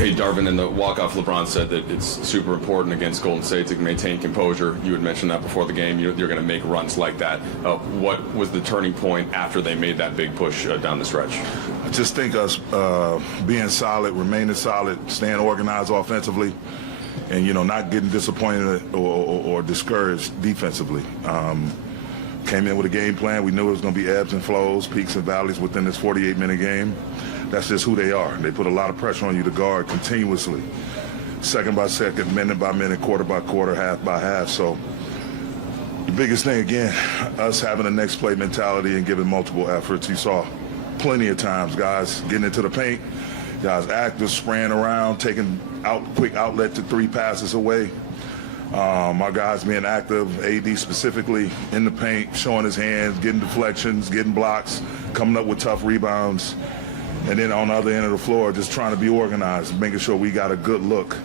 Hey, Darvin, in the walk-off, LeBron said that it's super important against Golden State to maintain composure. You had mentioned that before the game. You're going to make runs like that. What was the turning point after they made that big push down the stretch? I just think us being solid, remaining solid, staying organized offensively, and, not getting disappointed or discouraged defensively. Came in with a game plan. We knew it was going to be ebbs and flows, peaks and valleys within this 48-minute game. That's just who they are. They put a lot of pressure on you to guard continuously, second by second, minute by minute, quarter by quarter, half by half. So the biggest thing, again, us having a next play mentality and giving multiple efforts. You saw plenty of times guys getting into the paint, guys active, spraying around, taking quick outlet to 3 passes away. Our guys being active, AD specifically, in the paint, showing his hands, getting deflections, getting blocks, coming up with tough rebounds. And then on the other end of the floor, just trying to be organized, making sure we got a good look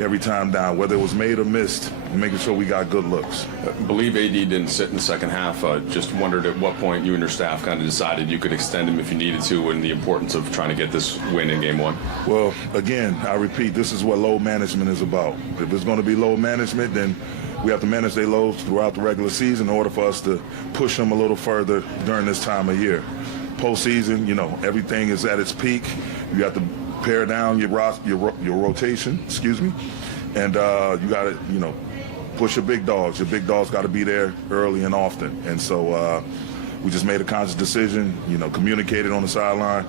every time down, whether it was made or missed, making sure we got good looks. I believe AD didn't sit in the second half. Just wondered at what point you and your staff kind of decided you could extend him if you needed to, and the importance of trying to get this win in Game 1. Well, again, I repeat, this is what load management is about. If it's going to be load management, then we have to manage their loads throughout the regular season in order for us to push them a little further during this time of year. Postseason, everything is at its peak. You have to pare down your rotation, and you got to, push your big dogs. Your big dogs got to be there early and often. And so we just made a conscious decision, communicated on the sideline,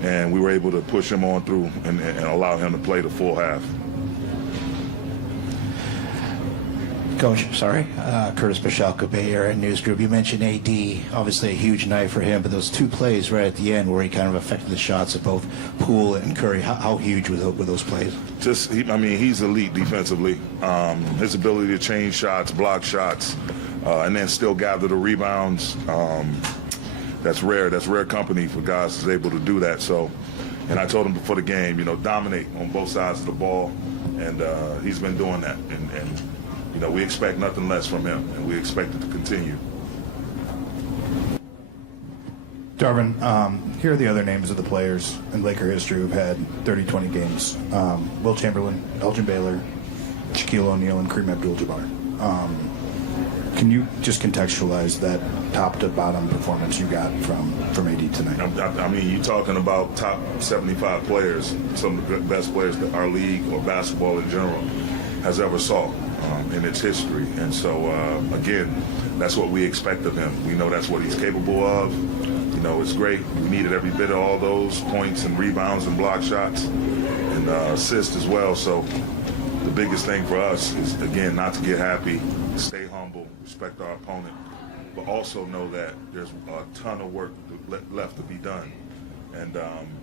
and we were able to push him on through and allow him to play the full half. Coach, Curtis Pashalka, Bay Area News Group. You mentioned AD, obviously a huge night for him, but those 2 plays right at the end where he kind of affected the shots of both Poole and Curry, how huge were those plays? He's elite defensively. His ability to change shots, block shots, and then still gather the rebounds, that's rare. That's rare company for guys who's able to do that. So, and I told him before the game, dominate on both sides of the ball, and he's been doing that. And we expect nothing less from him, and we expect it to continue. Darvin, here are the other names of the players in Laker history who've had 30-20 games. Will Chamberlain, Elgin Baylor, Shaquille O'Neal, and Kareem Abdul-Jabbar. Can you just contextualize that top-to-bottom performance you got from AD tonight? You're talking about top 75 players, some of the best players that our league or basketball in general has ever saw in its history. And so, again, that's what we expect of him. We know that's what he's capable of. It's great. We needed every bit of all those points and rebounds and block shots and assists as well. So the biggest thing for us is, again, not to get happy, stay humble, respect our opponent, but also know that there's a ton of work left to be done. And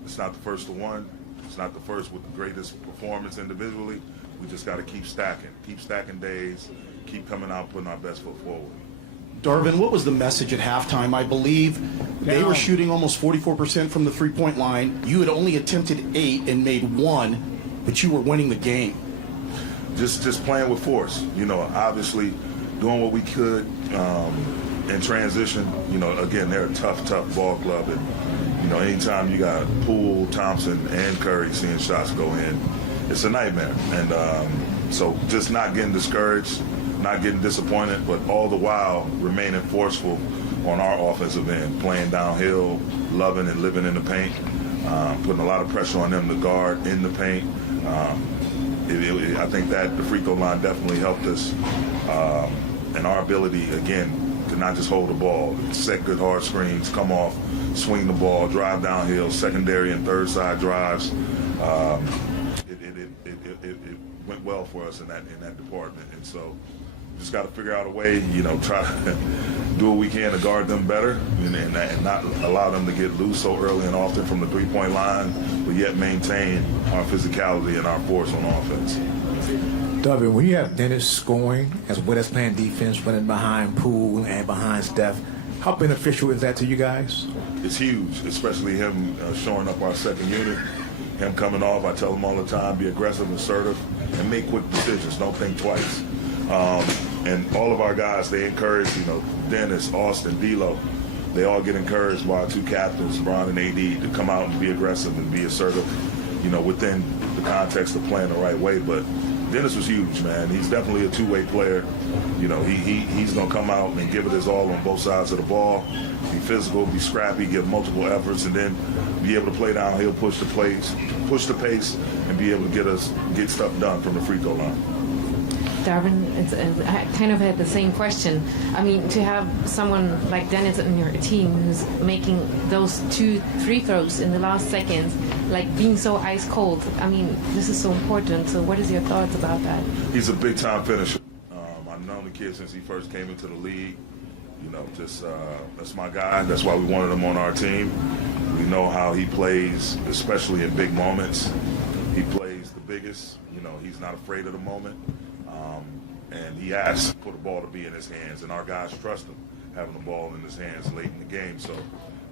it's not the first to one. It's not the first with the greatest performance individually. We just got to keep stacking days, keep coming out, putting our best foot forward. Darvin, what was the message at halftime? I believe they were shooting almost 44% from the three-point line. You had only attempted 8 and made 1, but you were winning the game. Just playing with force. Obviously doing what we could in transition. Again, they're a tough ball club, and anytime you got Poole, Thompson, and Curry seeing shots go in, it's a nightmare. And so just not getting discouraged, not getting disappointed, but all the while remaining forceful on our offensive end, playing downhill, loving and living in the paint, putting a lot of pressure on them to guard in the paint. I think that the free throw line definitely helped us, and our ability, again, to not just hold the ball, set good hard screens, come off, swing the ball, drive downhill, secondary and third side drives. It went well for us in that department, and so just got to figure out a way, try to do what we can to guard them better and not allow them to get loose so early and often from the three-point line, but yet maintain our physicality and our force on offense. Darvin, when you have Dennis scoring as well as playing defense, running behind Poole and behind Steph, how beneficial is that to you guys? It's huge, especially him showing up our second unit, him coming off. I tell him all the time, be aggressive, assertive, and make quick decisions. Don't think twice. And all of our guys, they encourage, Dennis, Austin, D'Lo, they all get encouraged by our 2 captains, Bron and AD, to come out and be aggressive and be assertive, within the context of playing the right way. But Dennis was huge, man. He's definitely a two-way player. You know, he's going to come out and give it his all on both sides of the ball, be physical, be scrappy, give multiple efforts, and then be able to play downhill, push the pace, and be able to get stuff done from the free throw line. Darvin, I kind of had the same question. I mean, to have someone like Dennis on your team who's making those 2 free throws in the last seconds, like being so ice cold, I mean, this is so important. So what is your thoughts about that? He's a big-time finisher. I've known the kid since he first came into the league. You know, that's my guy. That's why we wanted him on our team. We know how he plays, especially in big moments. He plays the biggest. You know, he's not afraid of the moment. And he asks for the ball to be in his hands, and our guys trust him having the ball in his hands late in the game. So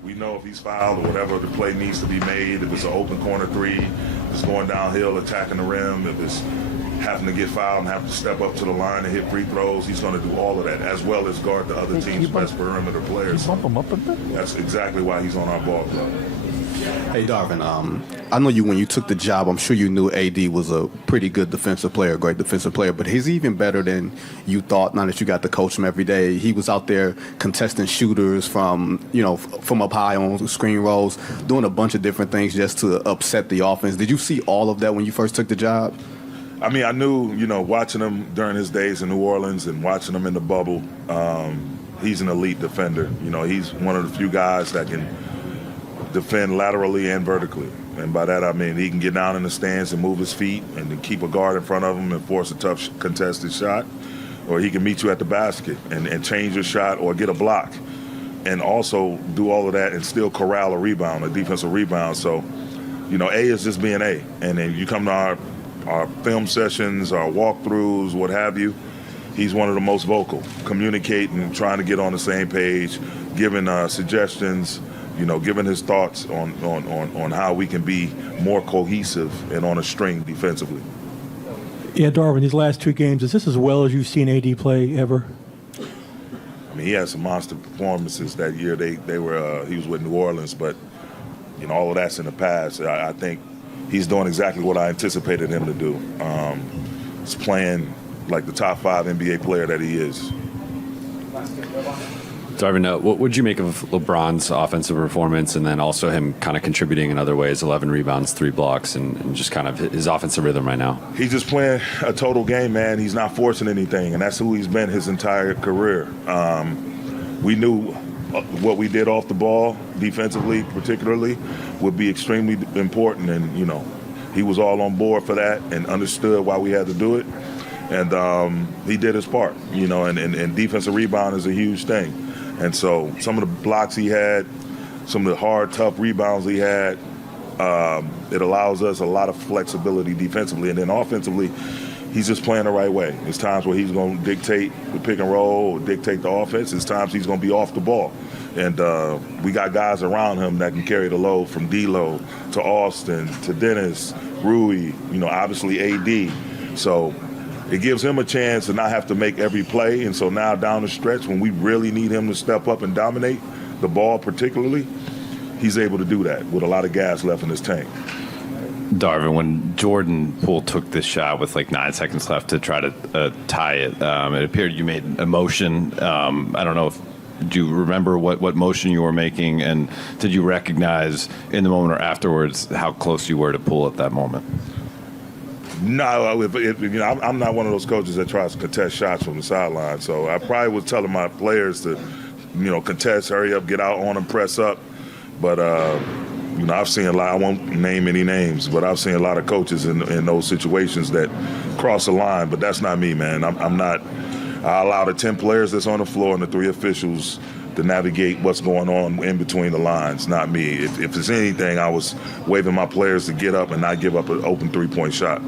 we know if he's fouled or whatever the play needs to be made, if it's an open corner three, if it's going downhill, attacking the rim, if it's having to get fouled and have to step up to the line and hit free throws, he's going to do all of that, as well as guard the other team's best perimeter players. Bump him up a bit. That's exactly why he's on our ball club. Hey, Darvin, I know when you took the job, I'm sure you knew AD was a pretty good defensive player, great defensive player, but he's even better than you thought now that you got to coach him every day. He was out there contesting shooters from up high on screen rolls, doing a bunch of different things just to upset the offense. Did you see all of that when you first took the job? I mean, I knew, watching him during his days in New Orleans and watching him in the bubble, he's an elite defender. He's one of the few guys that can defend laterally and vertically. And by that, I mean he can get down in the stands and move his feet and then keep a guard in front of him and force a tough contested shot. Or he can meet you at the basket and change your shot or get a block. And also do all of that and still corral a rebound, a defensive rebound. So, A is just being A. And then you come to our film sessions, our walkthroughs, what have you, he's one of the most vocal, communicating, trying to get on the same page, giving suggestions, giving his thoughts on how we can be more cohesive and on a string defensively. Yeah, Darvin, these last 2 games, is this as well as you've seen AD play ever? I mean, he had some monster performances that year. He was with New Orleans, but all of that's in the past. I think he's doing exactly what I anticipated him to do. He's playing like the top 5 NBA player that he is. Darvin, what would you make of LeBron's offensive performance and then also him kind of contributing in other ways, 11 rebounds, 3 blocks, and just kind of his offensive rhythm right now? He's just playing a total game, man. He's not forcing anything, and that's who he's been his entire career. We knew what we did off the ball, defensively particularly, would be extremely important, and, he was all on board for that and understood why we had to do it. And he did his part, and defensive rebound is a huge thing. And so some of the blocks he had, some of the hard, tough rebounds he had, it allows us a lot of flexibility defensively. And then offensively, he's just playing the right way. There's times where he's going to dictate the pick and roll or dictate the offense. There's times he's going to be off the ball. And we got guys around him that can carry the load, from D'Lo to Austin to Dennis, Rui, obviously AD. So it gives him a chance to not have to make every play. And so now down the stretch, when we really need him to step up and dominate the ball particularly, he's able to do that with a lot of gas left in his tank. Darvin, when Jordan Poole took this shot with like 9 seconds left to try to tie it, it appeared you made a motion. I don't know if do you remember what motion you were making, and did you recognize in the moment or afterwards how close you were to Poole at that moment? No, I'm not one of those coaches that tries to contest shots from the sideline. So I probably was telling my players to, contest, hurry up, get out on them, press up. But, I've seen a lot. I won't name any names, but I've seen a lot of coaches in those situations that cross the line. But that's not me, man. I'm not. I allow the 10 players that's on the floor and the 3 officials to navigate what's going on in between the lines, not me. If it's anything, I was waving my players to get up and not give up an open 3-point shot.